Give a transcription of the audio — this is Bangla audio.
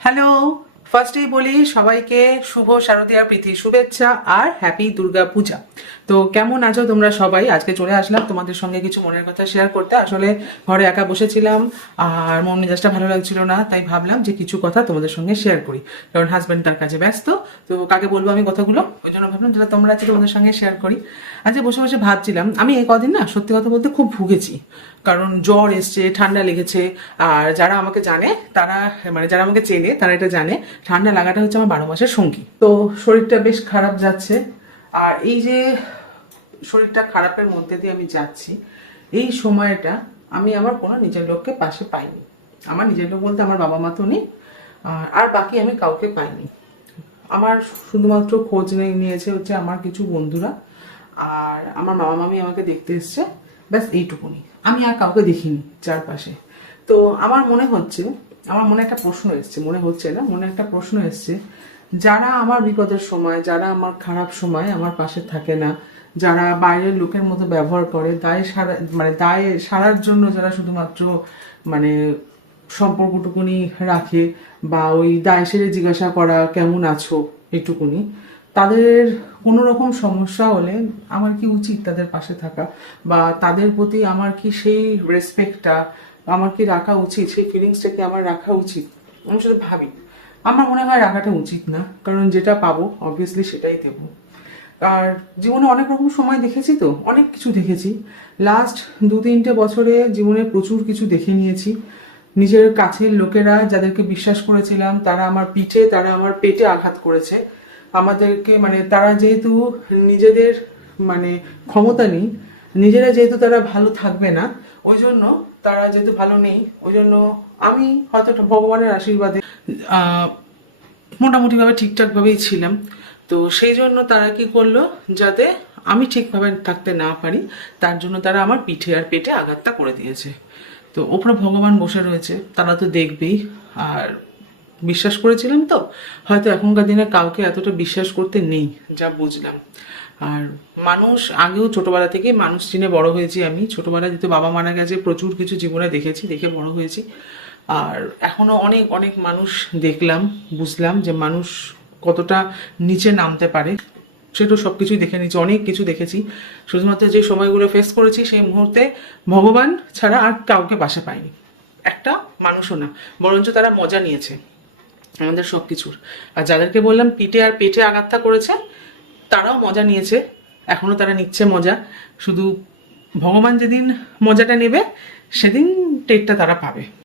হ্যালো, ফার্স্টেই বলি সবাইকে শুভ শারদীয়ার প্রীতি শুভেচ্ছা আর হ্যাপি দুর্গা পূজা। তো কেমন আছো তোমরা সবাই? আজকে চলে আসলাম তোমাদের সঙ্গে কিছু মনের কথা শেয়ার করতে। আসলে ঘরে একা বসেছিলাম আর মন মেজাজটা ভালো লাগছিল না, তাই ভাবলাম যে কিছু কথা তোমাদের সঙ্গে শেয়ার করি। কারণ হাজব্যান্ড তার কাজে ব্যস্ত, তো কাকে বলবো আমি কথাগুলো, ওই জন্য ভাবলাম যারা তোমরা আছে তোমাদের সঙ্গে শেয়ার করি। আজকে বসে বসে ভাবছিলাম আমি এই কদিন না সত্যি কথা বলতে খুব ভুগেছি। কারণ জ্বর এসছে, ঠান্ডা লেগেছে। আর যারা আমাকে জানে তারা, মানে যারা আমাকে চেনে তারা এটা জানে, ঠান্ডা লাগাটা হচ্ছে আমার 12 মাসের সঙ্গী। তো শরীরটা বেশ খারাপ যাচ্ছে। আর এই যে শরীরটা খারাপের মধ্যে দিয়ে আমি যাচ্ছি, এই সময়টা আমি আমার কোনো নিজের লোককে পাশে পাইনি। আমার নিজের লোক বলতে আমার বাবা মা তো নেই, আর বাকি আমি কাউকে পাইনি। আমার শুধুমাত্র খোঁজ নিয়েছে হচ্ছে আমার কিছু বন্ধুরা, আর আমার মামা মামি আমাকে দেখতে এসছে, ব্যাস এইটুকুনি। আমি আর কাউকে দেখিনি চারপাশে। তো আমার মনে হচ্ছে, আমার মনে একটা প্রশ্ন এসছে, মনে হচ্ছে না, মনে একটা প্রশ্ন এসছে, যারা আমার বিপদের সময়, যারা আমার খারাপ সময় আমার পাশে থাকে না, যারা বাইরের লোকের মতো ব্যবহার করে, দায় সারার জন্য যারা শুধুমাত্র মানে সম্পর্কটুকুনি রাখে, বা ওই দায় সেরে জিজ্ঞাসা করা কেমন আছো এইটুকুনি, তাদের কোনো রকম সমস্যা হলে আমার কি উচিত তাদের পাশে থাকা, বা তাদের প্রতি আমার কি সেই রেসপেক্টটা আমার কি রাখা উচিত, সেই ফিলিংসটা কি আমার রাখা উচিত? আমি শুধু ভাবি, আমার মনে হয় রাখাটা উচিত না। কারণ যেটা পাবো অবভিয়াসলি সেটাই দেবো। আর জীবনে অনেক রকম সময় দেখেছি, তো অনেক কিছু দেখেছি। লাস্ট 2-3টে বছরে জীবনে প্রচুর কিছু দেখে নিয়েছি। নিজের কাছের লোকেরা যাদেরকে বিশ্বাস করেছিলাম তারা আমার পিঠে, তারা আমার পেটে আঘাত করেছে। আমাদেরকে মানে তারা যেহেতু নিজেদের মানে ক্ষমতা নেই, নিজেরা যেহেতু তারা ভালো থাকবে না, ওই জন্য তারা যেহেতু ভালো নেই, ওই জন্য আমি হয়তো ভগবানের আশীর্বাদে মোটামুটিভাবে ঠিকঠাকভাবেই ছিলাম। তো সেই জন্য তারা কি করলো, যাতে আমি ঠিকভাবে থাকতে না পারি, তার জন্য তারা আমার পিঠে আর পেটে আঘাতটা করে দিয়েছে। তো ওপরে ভগবান বসে রয়েছে, তারা তো দেখবেই। আর বিশ্বাস করেছিলাম, তো হয়তো এখনকার দিনে কাউকে এতটা বিশ্বাস করতে নেই, যা বুঝলাম। আর মানুষ, আগেও ছোটবেলা থেকে মানুষ চিনে বড় হয়েছি আমি। ছোটবেলায় যেহেতু বাবা মারা গেছে, প্রচুর কিছু জীবনে দেখেছি, দেখে বড় হয়েছি। আর এখনো অনেক অনেক মানুষ দেখলাম, বুঝলাম যে মানুষ কতটা নিচে নামতে পারে। সেটা সব কিছুই দেখে নিয়েছি, অনেক কিছু দেখেছি। শুধুমাত্র যে সময়গুলো ফেস করেছি সেই মুহূর্তে ভগবান ছাড়া আর কাউকে পাশে পাইনি, একটা মানুষও না। বরঞ্চ তারা মজা নিয়েছে আমাদের সব কিছুর। আর যাদেরকে বললাম পিঠে আর পেটে আঘাতটা করেছে, তারাও মজা নিয়েছে, এখনো তারা নিচ্ছে মজা। শুধু ভগবান যেদিন মজাটা নেবে সেদিন টেরটা তারা পাবে।